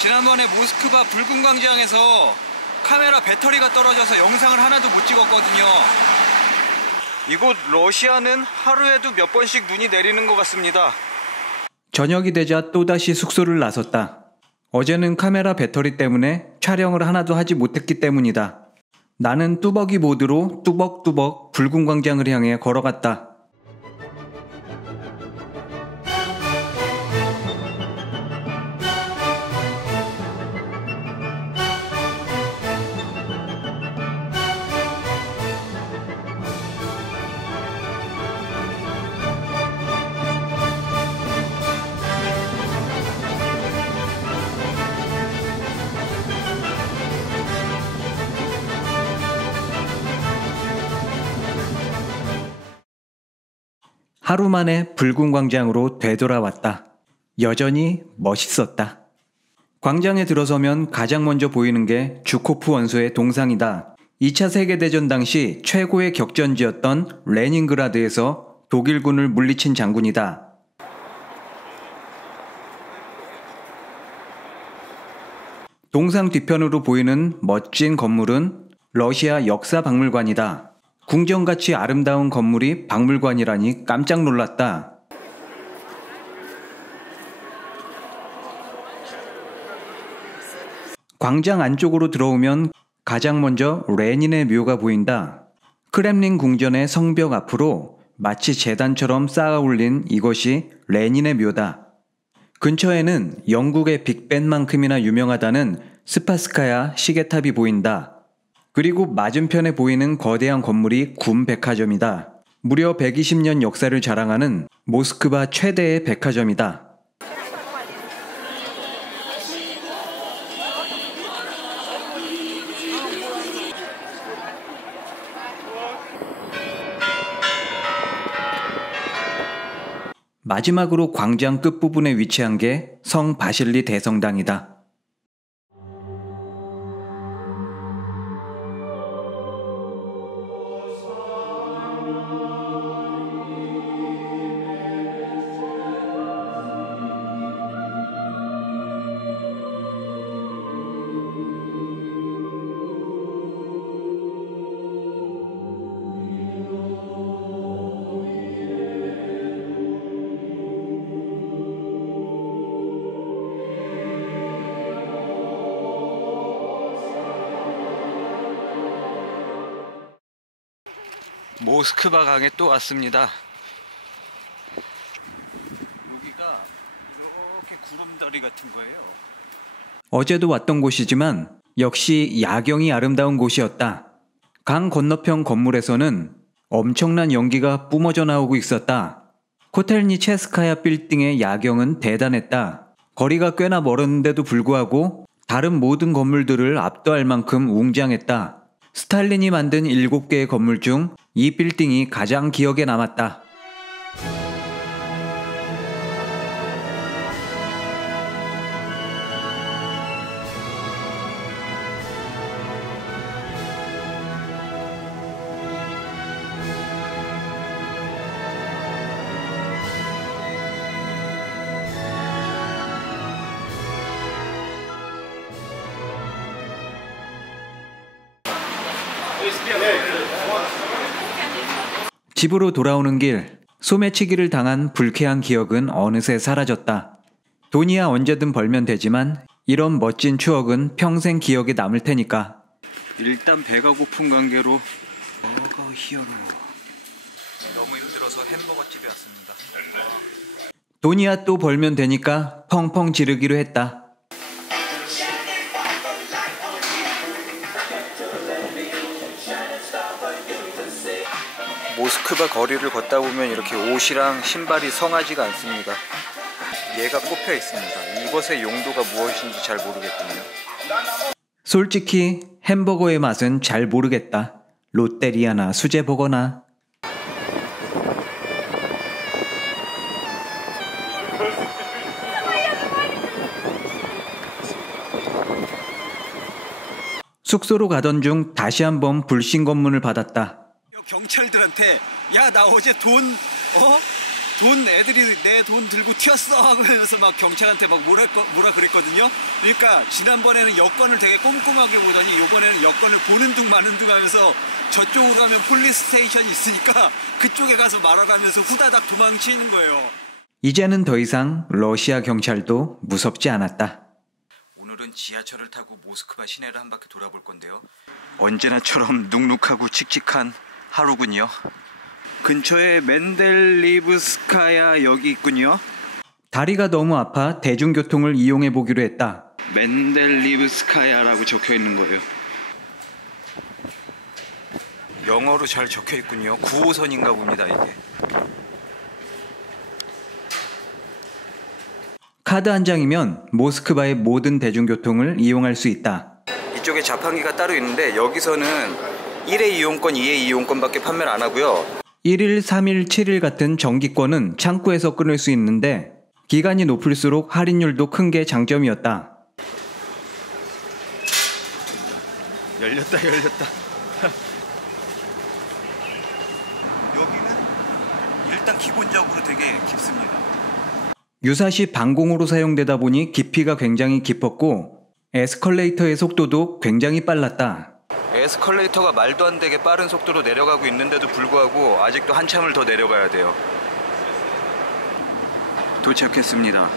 지난번에 모스크바 붉은 광장에서 카메라 배터리가 떨어져서 영상을 하나도 못 찍었거든요. 이곳 러시아는 하루에도 몇 번씩 눈이 내리는 것 같습니다. 저녁이 되자 또다시 숙소를 나섰다. 어제는 카메라 배터리 때문에 촬영을 하나도 하지 못했기 때문이다. 나는 뚜벅이 모드로 뚜벅뚜벅 붉은 광장을 향해 걸어갔다. 하루 만에 붉은 광장으로 되돌아왔다. 여전히 멋있었다. 광장에 들어서면 가장 먼저 보이는 게 주코프 원소의 동상이다. 2차 세계대전 당시 최고의 격전지였던 레닌그라드에서 독일군을 물리친 장군이다. 동상 뒤편으로 보이는 멋진 건물은 러시아 역사박물관이다. 궁전같이 아름다운 건물이 박물관이라니 깜짝 놀랐다. 광장 안쪽으로 들어오면 가장 먼저 레닌의 묘가 보인다. 크렘린 궁전의 성벽 앞으로 마치 제단처럼 쌓아 올린 이것이 레닌의 묘다. 근처에는 영국의 빅벤만큼이나 유명하다는 스파스카야 시계탑이 보인다. 그리고 맞은편에 보이는 거대한 건물이 군 백화점이다. 무려 120년 역사를 자랑하는 모스크바 최대의 백화점이다. 마지막으로 광장 끝부분에 위치한 게 성 바실리 대성당이다. 모스크바 강에 또 왔습니다. 여기가 이렇게 구름다리 같은 거예요. 어제도 왔던 곳이지만 역시 야경이 아름다운 곳이었다. 강 건너편 건물에서는 엄청난 연기가 뿜어져 나오고 있었다. 코텔니체스카야 빌딩의 야경은 대단했다. 거리가 꽤나 멀었는데도 불구하고 다른 모든 건물들을 압도할 만큼 웅장했다. 스탈린이 만든 7개의 건물 중 이 빌딩이 가장 기억에 남았다. 집으로 돌아오는 길, 소매치기를 당한 불쾌한 기억은 어느새 사라졌다. 돈이야 언제든 벌면 되지만 이런 멋진 추억은 평생 기억에 남을 테니까. 일단 배가 고픈 관계로 버거 히어로. 너무 힘들어서 햄버거 집에 왔습니다. 돈이야 또 벌면 되니까 펑펑 지르기로 했다. 모스크바 거리를 걷다 보면 이렇게 옷이랑 신발이 성하지가 않습니다. 얘가 꼽혀 있습니다. 이것의 용도가 무엇인지 잘 모르겠군요. 솔직히 햄버거의 맛은 잘 모르겠다. 롯데리아나 수제버거나. 숙소로 가던 중 다시 한번 불신 검문을 받았다. 경찰들한테 야 나 어제 돈 애들이 내 돈 들고 튀었어 하면서 막 경찰한테 막 뭐라 그랬거든요. 그러니까 지난번에는 여권을 되게 꼼꼼하게 보더니 이번에는 여권을 보는 둥 마는 둥 하면서 저쪽으로 가면 폴리스 스테이션이 있으니까 그쪽에 가서 말아가면서 후다닥 도망치는 거예요. 이제는 더 이상 러시아 경찰도 무섭지 않았다. 오늘은 지하철을 타고 모스크바 시내를 한 바퀴 돌아볼 건데요. 언제나처럼 눅눅하고 칙칙한 하루군요. 근처에 맨델리브스카야 역이 있군요. 다리가 너무 아파 대중교통을 이용해 보기로 했다. 맨델리브스카야라고 적혀 있는 거예요. 영어로 잘 적혀 있군요. 9호선인가 봅니다, 이게. 카드 한 장이면 모스크바의 모든 대중교통을 이용할 수 있다. 이쪽에 자판기가 따로 있는데 여기서는 1회 이용권, 2회 이용권밖에 판매를 안 하고요. 1일, 3일, 7일 같은 정기권은 창구에서 끊을 수 있는데 기간이 높을수록 할인율도 큰 게 장점이었다. 열렸다. 여기는 일단 기본적으로 되게 깊습니다. 유사시 방공호로 사용되다 보니 깊이가 굉장히 깊었고 에스컬레이터의 속도도 굉장히 빨랐다. 에스컬레이터가 말도 안 되게 빠른 속도로 내려가고 있는데도 불구하고 아직도 한참을 더 내려가야 돼요. 도착했습니다.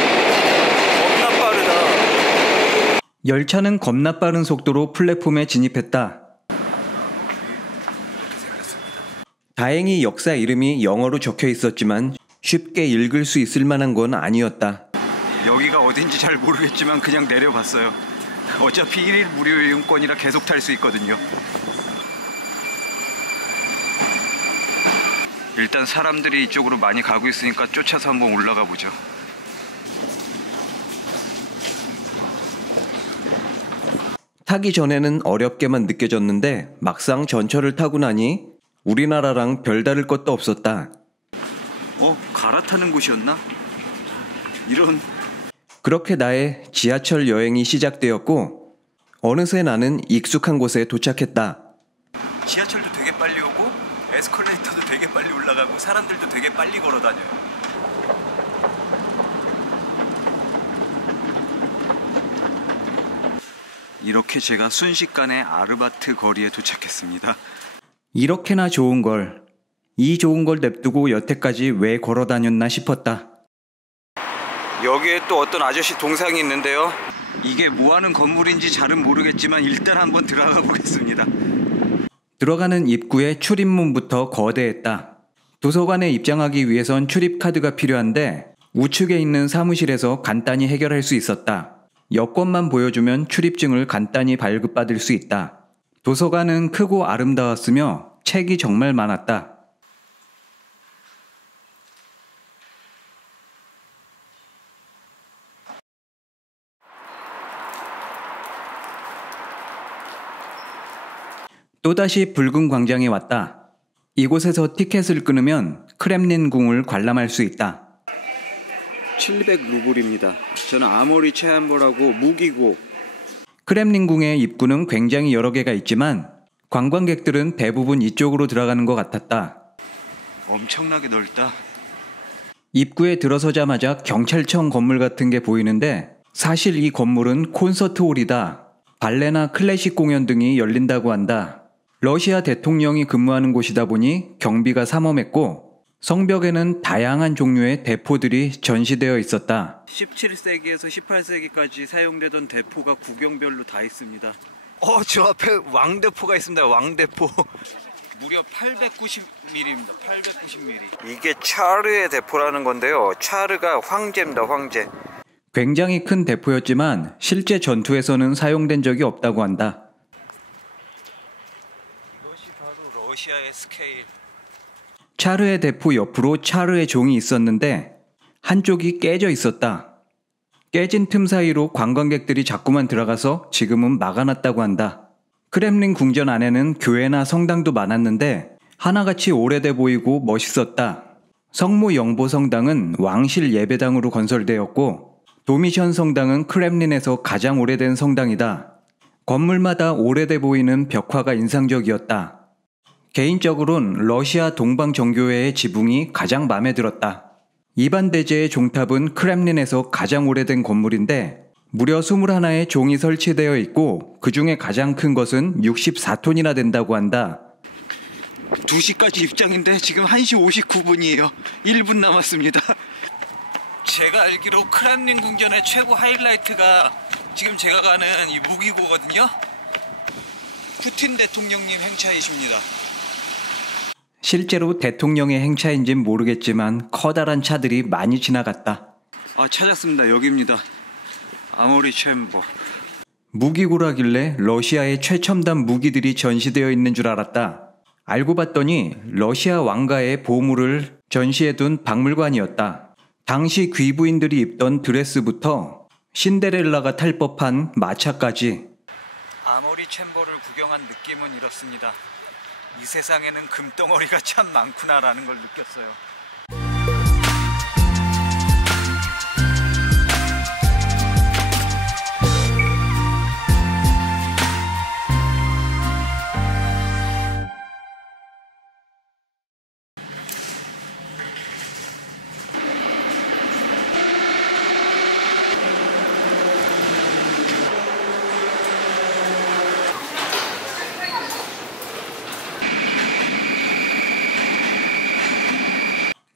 겁나 빠르다. 열차는 겁나 빠른 속도로 플랫폼에 진입했다. 다행히 역사 이름이 영어로 적혀 있었지만 쉽게 읽을 수 있을 만한 건 아니었다. 여기가 어딘지 잘 모르겠지만 그냥 내려봤어요. 어차피 1일 무료 이용권이라 계속 탈 수 있거든요. 일단 사람들이 이쪽으로 많이 가고 있으니까 쫓아서 한번 올라가 보죠. 타기 전에는 어렵게만 느껴졌는데 막상 전철을 타고 나니 우리나라랑 별다를 것도 없었다. 갈아타는 곳이었나? 이런. 그렇게 나의 지하철 여행이 시작되었고 어느새 나는 익숙한 곳에 도착했다. 지하철도 되게 빨리 오고 에스컬레이터도 되게 빨리 올라가고 사람들도 되게 빨리 걸어다녀요. 이렇게 제가 순식간에 아르바트 거리에 도착했습니다. 이렇게나 좋은 걸, 이 좋은 걸 냅두고 여태까지 왜 걸어다녔나 싶었다. 여기에 또 어떤 아저씨 동상이 있는데요. 이게 뭐하는 건물인지 잘은 모르겠지만 일단 한번 들어가 보겠습니다. 들어가는 입구의 출입문부터 거대했다. 도서관에 입장하기 위해선 출입카드가 필요한데 우측에 있는 사무실에서 간단히 해결할 수 있었다. 여권만 보여주면 출입증을 간단히 발급받을 수 있다. 도서관은 크고 아름다웠으며 책이 정말 많았다. 또다시 붉은 광장에 왔다. 이곳에서 티켓을 끊으면 크렘린궁을 관람할 수 있다. 700루블입니다. 저는 아모리 체험보라고 무기고. 크렘린궁의 입구는 굉장히 여러 개가 있지만 관광객들은 대부분 이쪽으로 들어가는 것 같았다. 엄청나게 넓다. 입구에 들어서자마자 경찰청 건물 같은 게 보이는데 사실 이 건물은 콘서트홀이다. 발레나 클래식 공연 등이 열린다고 한다. 러시아 대통령이 근무하는 곳이다 보니 경비가 삼엄했고 성벽에는 다양한 종류의 대포들이 전시되어 있었다. 17세기에서 18세기까지 사용되던 대포가 구경별로 다 있습니다. 저 앞에 왕대포가 있습니다. 왕대포. 무려 890mm입니다. 890mm. 이게 차르의 대포라는 건데요. 차르가 황제입니다. 황제. 굉장히 큰 대포였지만 실제 전투에서는 사용된 적이 없다고 한다. 이것이 바로 러시아의 스케일. 차르의 대포 옆으로 차르의 종이 있었는데 한쪽이 깨져 있었다. 깨진 틈 사이로 관광객들이 자꾸만 들어가서 지금은 막아놨다고 한다. 크렘린 궁전 안에는 교회나 성당도 많았는데 하나같이 오래돼 보이고 멋있었다. 성모 영보 성당은 왕실 예배당으로 건설되었고 도미션 성당은 크렘린에서 가장 오래된 성당이다. 건물마다 오래돼 보이는 벽화가 인상적이었다. 개인적으론 러시아 동방정교회의 지붕이 가장 마음에 들었다. 이반 대제의 종탑은 크렘린에서 가장 오래된 건물인데 무려 21의 종이 설치되어 있고 그 중에 가장 큰 것은 64톤이나 된다고 한다. 2시까지 입장인데 지금 1시 59분이에요. 1분 남았습니다. 제가 알기로 크렘린 궁전의 최고 하이라이트가 지금 제가 가는 이 무기고거든요. 푸틴 대통령님 행차이십니다. 실제로 대통령의 행차인진 모르겠지만 커다란 차들이 많이 지나갔다. 찾았습니다. 여기입니다. 아모리 챔버. 무기고라길래 러시아의 최첨단 무기들이 전시되어 있는 줄 알았다. 알고 봤더니 러시아 왕가의 보물을 전시해둔 박물관이었다. 당시 귀부인들이 입던 드레스부터 신데렐라가 탈 법한 마차까지. 아모리 챔버를 구경한 느낌은 이렇습니다. 이 세상에는 금덩어리가 참 많구나라는 걸 느꼈어요.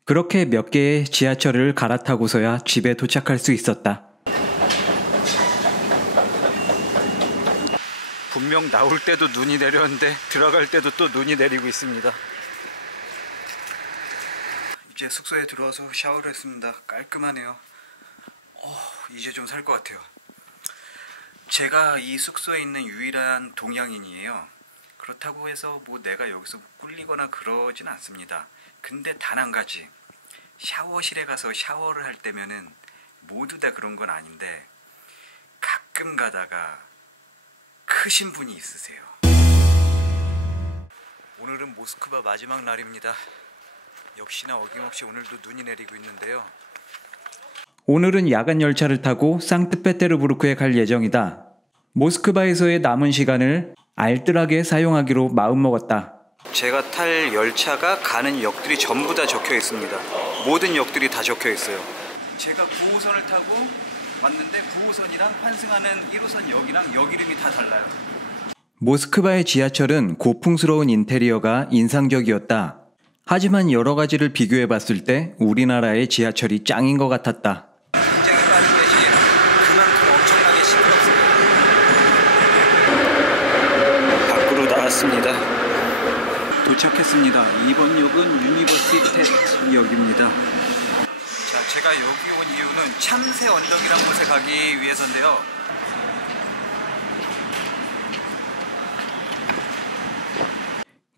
그렇게 몇 개의 지하철을 갈아타고서야 집에 도착할 수 있었다. 분명 나올 때도 눈이 내렸는데 들어갈 때도 또 눈이 내리고 있습니다. 이제 숙소에 들어와서 샤워를 했습니다. 깔끔하네요. 이제 좀 살 것 같아요. 제가 이 숙소에 있는 유일한 동양인이에요. 그렇다고 해서 뭐 내가 여기서 꿀리거나 그러진 않습니다. 근데 단 한 가지, 샤워실에 가서 샤워를 할 때면은 모두 다 그런 건 아닌데 가끔 가다가 크신 분이 있으세요. 오늘은 모스크바 마지막 날입니다. 역시나 어김없이 오늘도 눈이 내리고 있는데요. 오늘은 야간 열차를 타고 상트페테르부르크에 갈 예정이다. 모스크바에서의 남은 시간을 알뜰하게 사용하기로 마음먹었다. 제가 탈 열차가 가는 역들이 전부 다 적혀 있습니다. 모든 역들이 다 적혀 있어요. 제가 9호선을 타고 왔는데 9호선이랑 환승하는 1호선 역이랑 역 이름이 다 달라요. 모스크바의 지하철은 고풍스러운 인테리어가 인상적이었다. 하지만 여러 가지를 비교해 봤을 때 우리나라의 지하철이 짱인 것 같았다. 굉장히 빠른 대신 그만큼 엄청나게 시끄럽습니다. 밖으로 나왔습니다. 도착했습니다. 이번 역은 유니버시티 역입니다. 자, 제가 여기 온 이유는 참새 언덕이란 곳에 가기 위해서인데요.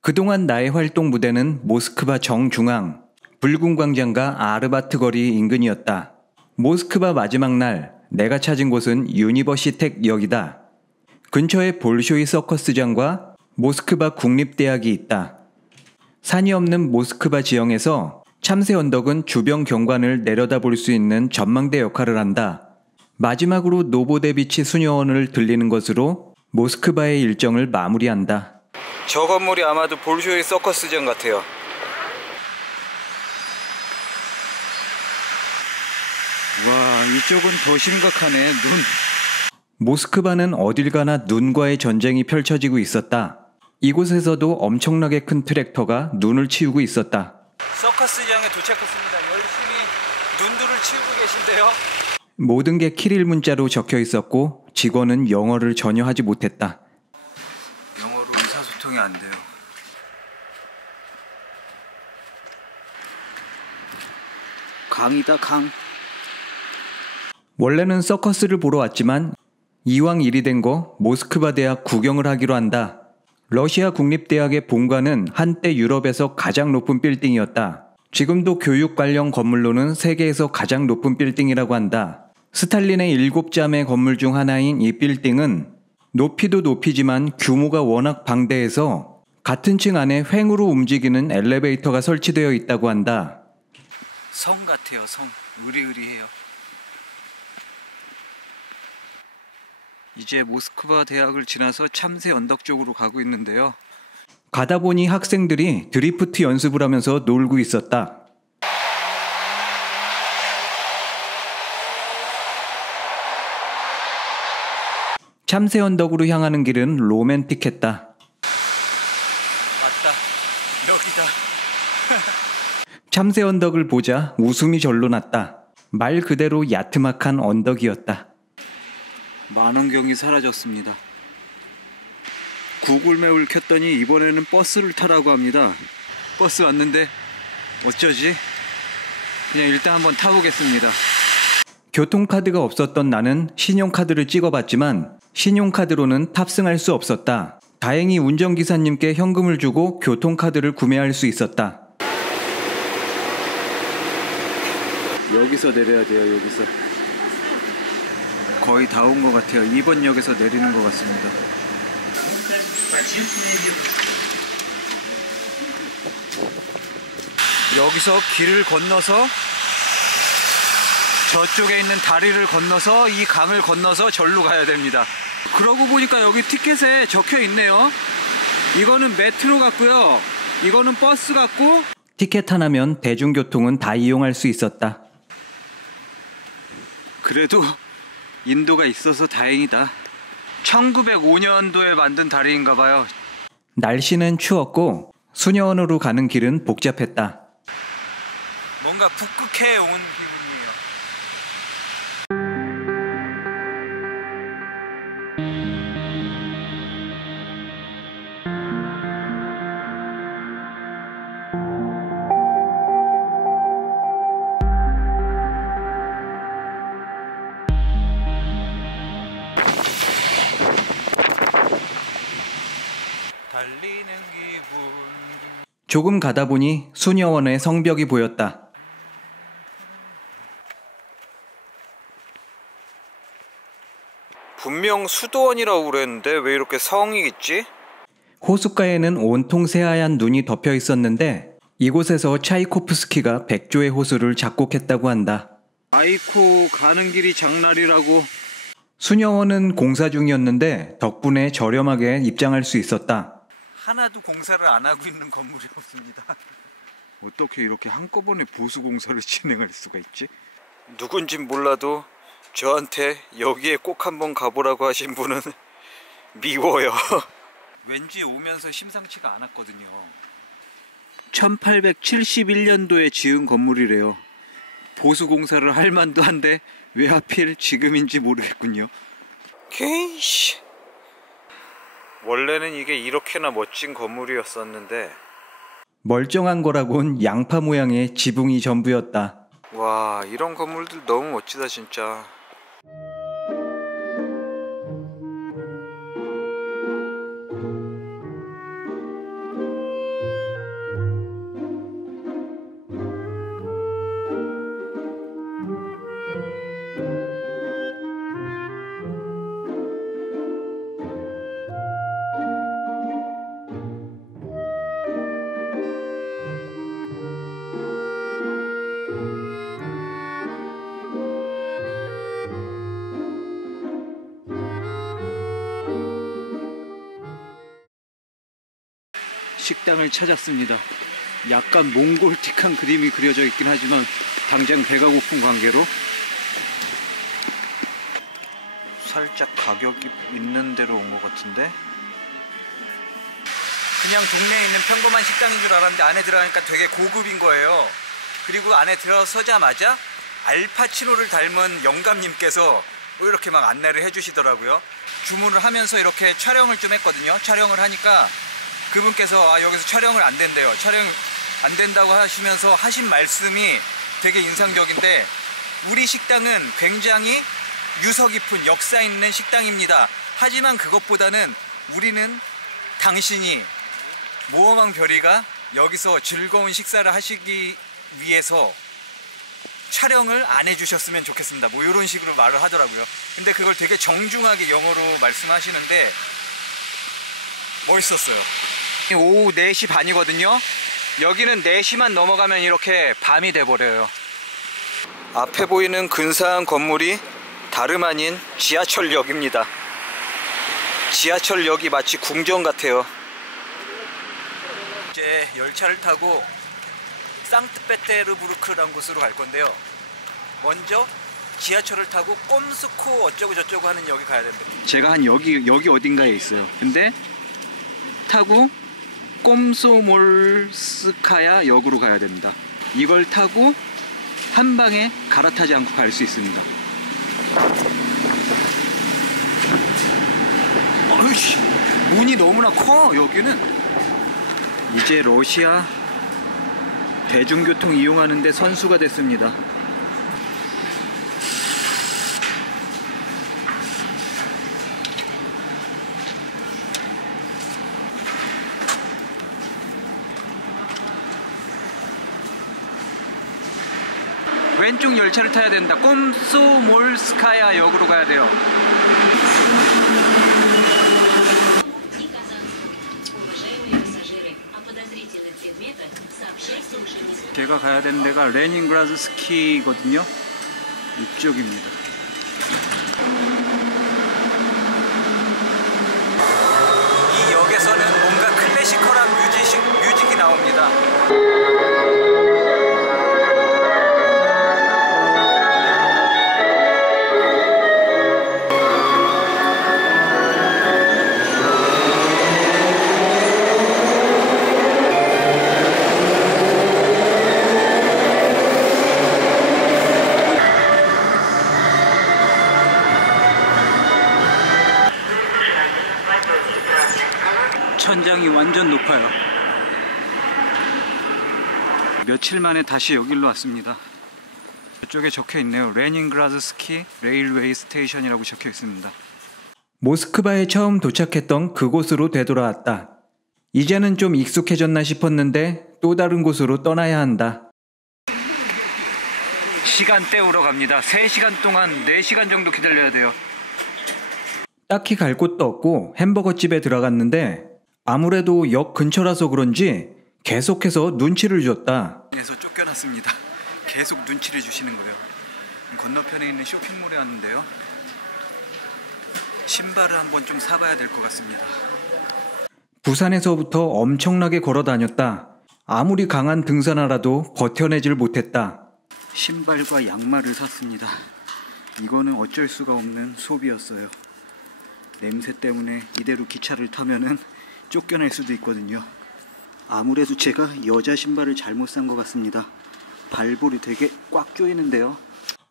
그동안 나의 활동 무대는 모스크바 정중앙, 붉은 광장과 아르바트 거리 인근이었다. 모스크바 마지막 날 내가 찾은 곳은 유니버시텍 역이다. 근처에 볼쇼이 서커스장과 모스크바 국립대학이 있다. 산이 없는 모스크바 지형에서 참새 언덕은 주변 경관을 내려다볼 수 있는 전망대 역할을 한다. 마지막으로 노보데비치 수녀원을 들리는 것으로 모스크바의 일정을 마무리한다. 저 건물이 아마도 볼쇼이 서커스장 같아요. 와, 이쪽은 더 심각하네. 눈. 모스크바는 어딜 가나 눈과의 전쟁이 펼쳐지고 있었다. 이곳에서도 엄청나게 큰 트랙터가 눈을 치우고 있었다. 서커스장에 도착했습니다. 열심히 눈들을 치우고 계신데요. 모든 게 키릴 문자로 적혀 있었고 직원은 영어를 전혀 하지 못했다. 영어로 의사소통이 안 돼요. 강이다, 강. 원래는 서커스를 보러 왔지만 이왕 일이 된 거 모스크바 대학 구경을 하기로 한다. 러시아 국립대학의 본관은 한때 유럽에서 가장 높은 빌딩이었다. 지금도 교육 관련 건물로는 세계에서 가장 높은 빌딩이라고 한다. 스탈린의 7자매 건물 중 하나인 이 빌딩은 높이도 높이지만 규모가 워낙 방대해서 같은 층 안에 횡으로 움직이는 엘리베이터가 설치되어 있다고 한다. 성 같아요, 성. 으리으리해요. 이제 모스크바 대학을 지나서 참새 언덕 쪽으로 가고 있는데요. 가다 보니 학생들이 드리프트 연습을 하면서 놀고 있었다. 참새 언덕으로 향하는 길은 로맨틱했다. 맞다. 여기다. 참새 언덕을 보자 웃음이 절로 났다. 말 그대로 야트막한 언덕이었다. 만원경이 사라졌습니다. 구글맵을 켰더니 이번에는 버스를 타라고 합니다. 버스 왔는데 어쩌지? 그냥 일단 한번 타보겠습니다. 교통카드가 없었던 나는 신용카드를 찍어봤지만 신용카드로는 탑승할 수 없었다. 다행히 운전기사님께 현금을 주고 교통카드를 구매할 수 있었다. 여기서 내려야 돼요. 여기서 거의 다 온 것 같아요. 2번 역에서 내리는 것 같습니다. 여기서 길을 건너서 저쪽에 있는 다리를 건너서 이 강을 건너서 절로 가야 됩니다. 그러고 보니까 여기 티켓에 적혀 있네요. 이거는 메트로 같고요. 이거는 버스 같고. 티켓 하나면 대중교통은 다 이용할 수 있었다. 그래도 인도가 있어서 다행이다. 1905년도에 만든 다리인가 봐요. 날씨는 추웠고 수녀원으로 가는 길은 복잡했다. 뭔가 북극해에 온 기분이에요. 달리는 기분. 조금 가다 보니 수녀원의 성벽이 보였다. 분명 수도원이라고 그랬는데 왜 이렇게 성이 있지? 호숫가에는 온통 새하얀 눈이 덮여 있었는데 이곳에서 차이코프스키가 백조의 호수를 작곡했다고 한다. 아이코 가는 길이 장날이라고. 수녀원은 공사 중이었는데 덕분에 저렴하게 입장할 수 있었다. 하나도 공사를 안 하고 있는 건물이 없습니다. 어떻게 이렇게 한꺼번에 보수 공사를 진행할 수가 있지? 누군진 몰라도 저한테 여기에 꼭 한번 가보라고 하신 분은 미워요. 왠지 오면서 심상치가 않았거든요. 1871년도에 지은 건물이래요. 보수 공사를 할 만도 한데 왜 하필 지금인지 모르겠군요. 게이씨. 원래는 이게 이렇게나 멋진 건물이었었는데 멀쩡한 거라곤 양파 모양의 지붕이 전부였다. 와, 이런 건물들 너무 멋지다 진짜. 식당을 찾았습니다. 약간 몽골틱한 그림이 그려져 있긴 하지만 당장 배가 고픈 관계로 살짝 가격이 있는 데로 온 것 같은데, 그냥 동네에 있는 평범한 식당인 줄 알았는데 안에 들어가니까 되게 고급인 거예요. 그리고 안에 들어서자마자 알파치노를 닮은 영감님께서 이렇게 막 안내를 해주시더라고요. 주문을 하면서 이렇게 촬영을 좀 했거든요. 촬영을 하니까 그분께서 여기서 촬영을 안 된대요. 촬영 안 된다고 하시면서 하신 말씀이 되게 인상적인데, 우리 식당은 굉장히 유서 깊은 역사 있는 식당입니다. 하지만 그것보다는 우리는 당신이 모험왕 별이가 여기서 즐거운 식사를 하시기 위해서 촬영을 안 해주셨으면 좋겠습니다. 뭐 이런 식으로 말을 하더라고요. 근데 그걸 되게 정중하게 영어로 말씀하시는데 멋있었어요. 오후 4시 반이거든요. 여기는 4시만 넘어가면 이렇게 밤이 돼버려요. 앞에 보이는 근사한 건물이 다름 아닌 지하철역입니다. 지하철역이 마치 궁전 같아요. 이제 열차를 타고 상트페테르부르크라는 곳으로 갈 건데요. 먼저 지하철을 타고 꼼스코 어쩌고 저쩌고 하는 역에 가야 된다. 제가 한 여기 어딘가에 있어요. 근데 타고 꼼소몰스카야 역으로 가야 됩니다. 이걸 타고 한 방에 갈아타지 않고 갈 수 있습니다. 어이씨, 문이 너무나 커. 여기는 이제 러시아 대중교통 이용하는데 선수가 됐습니다. 왼쪽 열차를 타야 된다. 꼼소몰스카야 역으로 가야 돼요. 제가 가야 되는 데가 레닌그라드스키거든요. 이쪽입니다. 이 역에서는 뭔가 클래시컬한 뮤직이 나옵니다. 천장이 완전 높아요. 며칠 만에 다시 여기로 왔습니다. 이쪽에 적혀 있네요. 레닌그라드스키 레일웨이 스테이션이라고 적혀 있습니다. 모스크바에 처음 도착했던 그곳으로 되돌아왔다. 이제는 좀 익숙해졌나 싶었는데 또 다른 곳으로 떠나야 한다. 시간 때우러 갑니다. 3시간 동안 4시간 정도 기다려야 돼요. 딱히 갈 곳도 없고 햄버거 집에 들어갔는데 아무래도 역 근처라서 그런지 계속해서 눈치를 줬다. 그래서 쫓겨났습니다. 계속 눈치를 주시는 거예요. 건너편에 있는 쇼핑몰에 왔는데요. 신발을 한번 좀 사봐야 될 것 같습니다. 부산에서부터 엄청나게 걸어 다녔다. 아무리 강한 등산화라도 버텨내질 못했다. 신발과 양말을 샀습니다. 이거는 어쩔 수가 없는 소비였어요. 냄새 때문에 이대로 기차를 타면은 쫓겨날 수도 있거든요. 아무래도 제가 여자 신발을 잘못 산 것 같습니다. 발볼이 되게 꽉 조이는데요.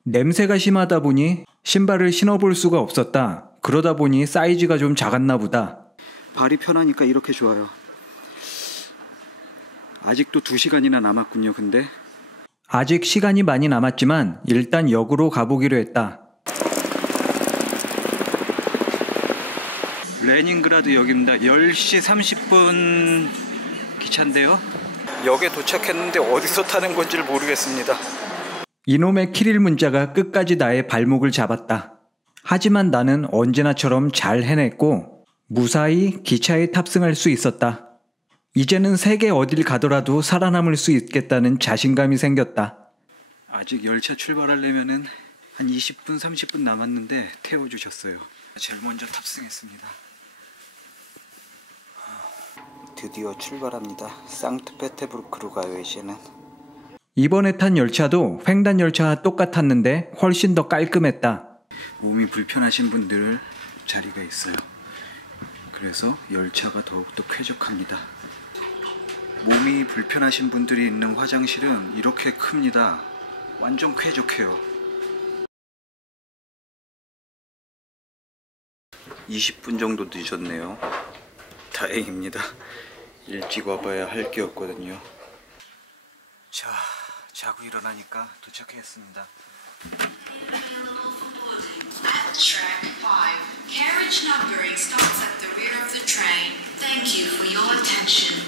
냄새가 심하다 보니 신발을 신어볼 수가 없었다. 그러다 보니 사이즈가 좀 작았나 보다. 발이 편하니까 이렇게 좋아요. 아직도 2시간이나 남았군요. 근데 아직 시간이 많이 남았지만 일단 역으로 가보기로 했다. 레닌그라드 역입니다. 10시 30분 기차인데요. 역에 도착했는데 어디서 타는 건지를 모르겠습니다. 이놈의 키릴 문자가 끝까지 나의 발목을 잡았다. 하지만 나는 언제나처럼 잘 해냈고 무사히 기차에 탑승할 수 있었다. 이제는 세계 어딜 가더라도 살아남을 수 있겠다는 자신감이 생겼다. 아직 열차 출발하려면은 한 20분 30분 남았는데 태워주셨어요. 제일 먼저 탑승했습니다. 드디어 출발합니다. 상트페테르부르크로 가요. 이제는 이번에 탄 열차도 횡단 열차와 똑같았는데 훨씬 더 깔끔했다. 몸이 불편하신 분들 자리가 있어요. 그래서 열차가 더욱더 쾌적합니다. 몸이 불편하신 분들이 있는 화장실은 이렇게 큽니다. 완전 쾌적해요. 20분 정도 늦었네요. 다행입니다. 일찍 와봐야 할 게 없거든요. 자, 자고 일어나니까 도착했습니다. At track 5, carriage numbering starts at the rear of the train. Thank you for your attention.